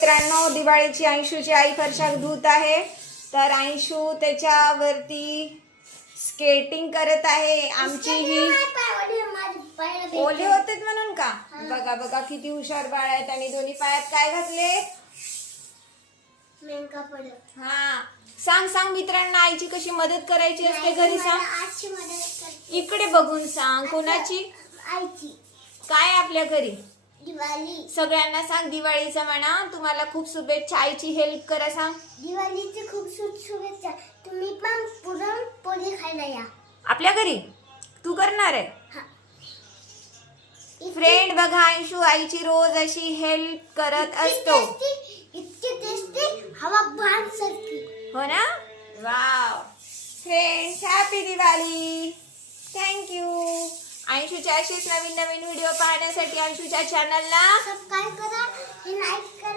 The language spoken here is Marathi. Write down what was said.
मित्रांनो, दिवाळीची अंशूची आई फरशाक धुत आहे. तर अंशू त्याच्यावरती स्केटिंग करत आहे. आमची ही ओले होते म्हणून का? बघा बघा किती हुशार बाळ आहेत. आणि दोन्ही पायात काय घातले? हा, सांग सांग मित्रांना, आईची कशी मदत करायची असते घरी सांग. इकडे बघून सांग. कोणाची? आईची. काय आपल्या घरी? दिवाळी. सगळ्यांना सांग दिवाळीचा म्हणा. तुम्हाला खूप शुभेच्छा. आईची हेल्प करा सांग. दिवाळीची खूप शुभेच्छा. तुम्ही पण पुरणपोळी खायला या आपल्या घरी. तू करणार आहे? फ्रेंड बघा, अंशू आईची रोज अशी हेल्प करत असतो. इतकी टेस्टी हवा बाण सारखी. हो ना? Wow. Friends, happy Diwali. Thank you. अंशूच्या असेच नवीन नवीन व्हिडिओ पाहण्यासाठी अंशूच्या चॅनलला सबस्क्राईब करा, लाईक करा.